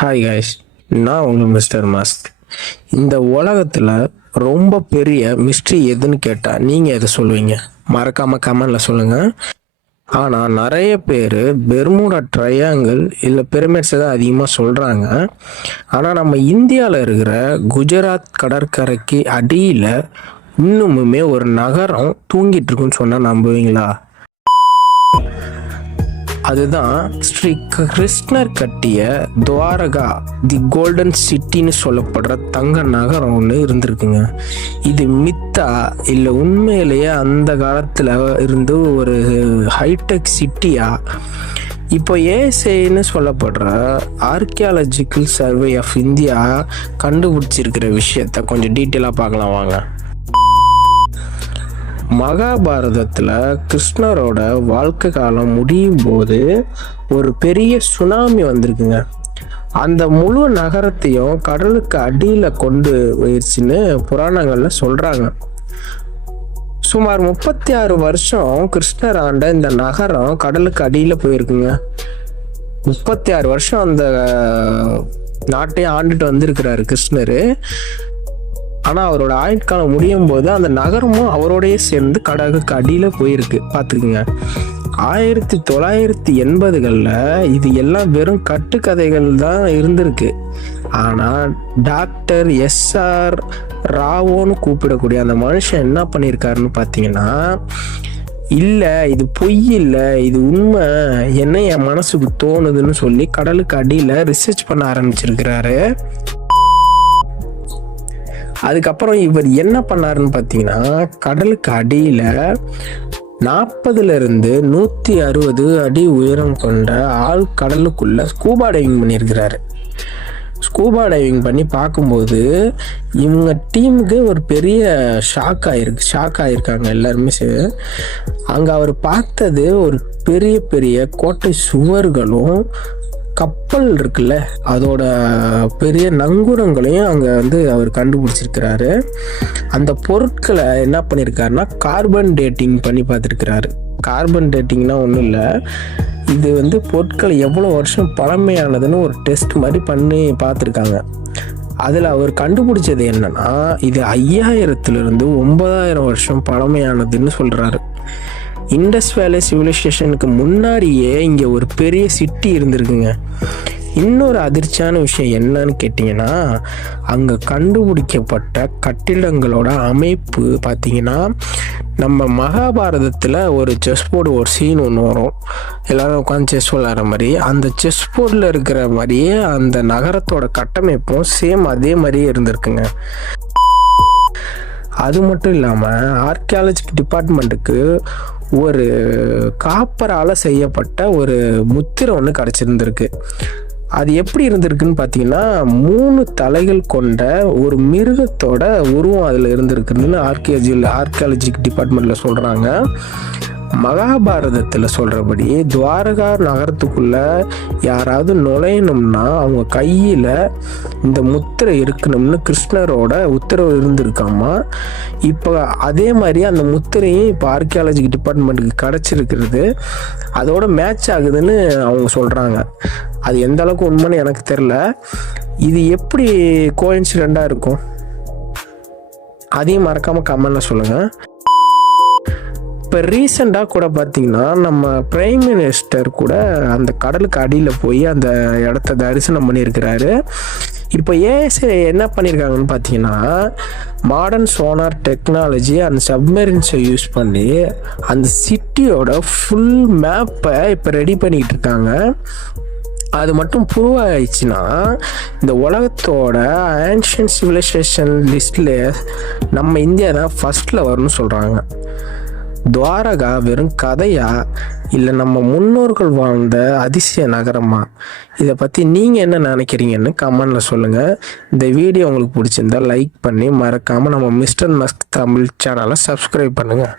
Hi guys, நான் உங்கள் mister mask. இந்த உலகத்தில் ரொம்ப பெரிய மிஸ்ட்ரி எதுன்னு கேட்டால் நீங்கள் எதை சொல்லுவீங்க? மறக்காமல் கமெண்டில் சொல்லுங்கள். ஆனால் நிறைய பேர் பெர்முடா ட்ரையாங்கிள் இல்லை பிரமிட்ஸை தான் அதிகமாக சொல்கிறாங்க. ஆனால் நம்ம இந்தியாவில் இருக்கிற குஜராத் கடற்கரைக்கு அடியில் இன்னுமுமே ஒரு நகரம் தூங்கிட்டு இருக்குன்னு சொன்னால் நம்புவீங்களா? அதுதான் ஸ்ரீ கிருஷ்ணர் கட்டிய துவாரகா தி கோல்டன் சிட்டின்னு சொல்லப்படுற தங்க நகரம் ஒன்று இருந்திருக்குங்க. இது மித்தா இல்லை உண்மையிலேயே அந்த காலத்தில் இருந்து ஒரு ஹைடெக் சிட்டியா? இப்போ ஏஎஸ்ஐன்னு சொல்லப்படுற ஆர்கியாலஜிக்கல் சர்வே ஆஃப் இந்தியா கண்டுபிடிச்சிருக்கிற விஷயத்த கொஞ்சம் டீட்டெயிலாக பார்க்கலாம் வாங்க. மகாபாரதத்தில் கிருஷ்ணரோட வாழ்க்கை காலம் முடியும் போது ஒரு பெரிய சுனாமி வந்திருக்குங்க. அந்த முழு நகரத்தையும் கடலுக்கு அடியில் கொண்டு போயிடுச்சுன்னு புராணங்களில் சொல்கிறாங்க. சுமார் 36 வருஷம் கிருஷ்ணர் ஆண்ட இந்த நகரம் கடலுக்கு அடியில் போயிருக்குங்க. 36 வருஷம் அந்த நாட்டையும் ஆண்டுட்டு வந்திருக்கிறாரு கிருஷ்ணர். ஆனால் அவரோட ஆயுட்காலம் முடியும் போது அந்த நகரமும் அவரோடய சேர்ந்து கடலுக்கு அடியில் போயிருக்கு. பார்த்துக்குங்க. 1980களில் இது எல்லாம் வெறும் கட்டுக்கதைகள் தான் இருந்திருக்கு. ஆனால் டாக்டர் எஸ்ஆர் ராவோன்னு கூப்பிடக்கூடிய அந்த மனுஷன் என்ன பண்ணியிருக்காருன்னு பார்த்தீங்கன்னா, இல்லை இது பொய் இல்லை, இது உண்மை, என்ன என் மனசுக்கு தோணுதுன்னு சொல்லி கடலுக்கு அடியில் ரிசர்ச் பண்ண ஆரம்பிச்சிருக்கிறாரு. அதுக்கப்புறம் இவர் என்ன பண்ணாருன்னு பார்த்தீங்கன்னா, கடலுக்கு அடியில் 40லிருந்து 160 அடி உயரம் கொண்ட கடலுக்குள்ள ஸ்கூபா டைவிங் பண்ணியிருக்கிறாரு. ஸ்கூபா டைவிங் பண்ணி பார்க்கும்போது இவங்க டீமுக்கு ஒரு பெரிய ஷாக் ஆகிருக்காங்க எல்லாருமே. அங்கே அவர் பார்த்தது ஒரு பெரிய பெரிய கோட்டை சுவர்களும் கப்பல் இருக்குல்ல அதோட பெரிய நங்கூரங்களையும் அங்கே அவர் கண்டுபிடிச்சிருக்கிறாரு. அந்த பொருட்களை என்ன பண்ணியிருக்காருன்னா கார்பன் டேட்டிங் பண்ணி பார்த்துருக்கிறாரு. கார்பன் டேட்டிங்னா ஒன்றும் இல்லை, இது பொருட்கள் எவ்வளோ வருஷம் பழமையானதுன்னு ஒரு டெஸ்ட் மாதிரி பண்ணி பார்த்துருக்காங்க. அதில் அவர் கண்டுபிடிச்சது என்னன்னா, இது 5000லிருந்து 9000 வருஷம் பழமையானதுன்னு சொல்கிறாரு. இண்டஸ் வேலி சிவிலைசேஷனுக்கு முன்னாடியே இங்கே ஒரு பெரிய சிட்டி இருந்திருக்குங்க. இன்னொரு அதிர்ச்சியான விஷயம் என்னன்னு கேட்டிங்கன்னா, அங்கே கண்டுபிடிக்கப்பட்ட கட்டிடங்களோட அமைப்பு பார்த்தீங்கன்னா, நம்ம மகாபாரதத்தில் ஒரு செஸ் போர்டு ஒரு சீன் ஒன்று வரும், எல்லோரும் உட்காந்து செஸ் விளையாடுற மாதிரி. அந்த செஸ் போர்டில் இருக்கிற மாதிரியே அந்த நகரத்தோட கட்டமைப்பும் சேம் அதே மாதிரியே இருந்திருக்குங்க. அது மட்டும் இல்லாமல் ஆர்கியாலஜி டிபார்ட்மெண்ட்டுக்கு ஒரு காப்பரால் செய்யப்பட்ட ஒரு முத்திரை ஒன்று கிடச்சிருந்துருக்கு. அது எப்படி இருந்திருக்குன்னு பார்த்தீங்கன்னா, 3 தலைகள் கொண்ட ஒரு மிருகத்தோட உருவம் அதில் இருந்திருக்குன்னு ஆர்கியாலஜி டிபார்ட்மெண்ட்டில் சொல்கிறாங்க. மகாபாரதத்தில் சொல்கிறபடி துவாரகா நகரத்துக்குள்ளே யாராவது நுழையணும்னா அவங்க கையில் இந்த முத்திரை இருக்கணும்னு கிருஷ்ணரோட உத்தரவு இருந்திருக்காமா. இப்போ அதே மாதிரி அந்த முத்திரையும் இப்போ ஆர்கியாலஜி டிபார்ட்மெண்ட்டுக்கு கிடச்சிருக்கிறது. அதோட மேட்ச் ஆகுதுன்னு அவங்க சொல்கிறாங்க. அது எந்த அளவுக்கு உண்மைன்னு எனக்கு தெரில. இது எப்படி கோஇன்சிடெண்ட்டாக இருக்கும், அதையும் மறக்காமல் கமெண்டில் சொல்லுங்கள். இப்போ ரீசெண்டாக கூட பார்த்திங்கன்னா, நம்ம பிரைம் மினிஸ்டர் கூட அந்த கடலுக்கு அடியில் போய் அந்த இடத்த தரிசனம் பண்ணியிருக்கிறாரு. இப்போ ஏஎஸ்ஐ என்ன பண்ணியிருக்காங்கன்னு பார்த்தீங்கன்னா, மாடர்ன் சோனார் டெக்னாலஜி அந்த சப்மெரின்ஸை யூஸ் பண்ணி அந்த சிட்டியோட ஃபுல் மேப்பை இப்போ ரெடி பண்ணிக்கிட்டு இருக்காங்க. அது மட்டும் ப்ரூவ் ஆயிடுச்சுன்னா இந்த உலகத்தோட ஆன்ஷியன்ட் சிவிலைசேஷன் லிஸ்டில் நம்ம இந்தியா தான் ஃபஸ்ட்டில் வரும்னு சொல்கிறாங்க. துவாரகா வெறும் கதையா இல்லை நம்ம முன்னோர்கள் வாழ்ந்த அதிசய நகரமா? இதை பற்றி நீங்கள் என்ன நினைக்கிறீங்கன்னு கமெண்டில் சொல்லுங்கள். இந்த வீடியோ உங்களுக்கு பிடிச்சிருந்தா லைக் பண்ணி மறக்காமல் நம்ம மிஸ்டர் மாஸ்க் தமிழ் சேனலை சப்ஸ்கிரைப் பண்ணுங்கள்.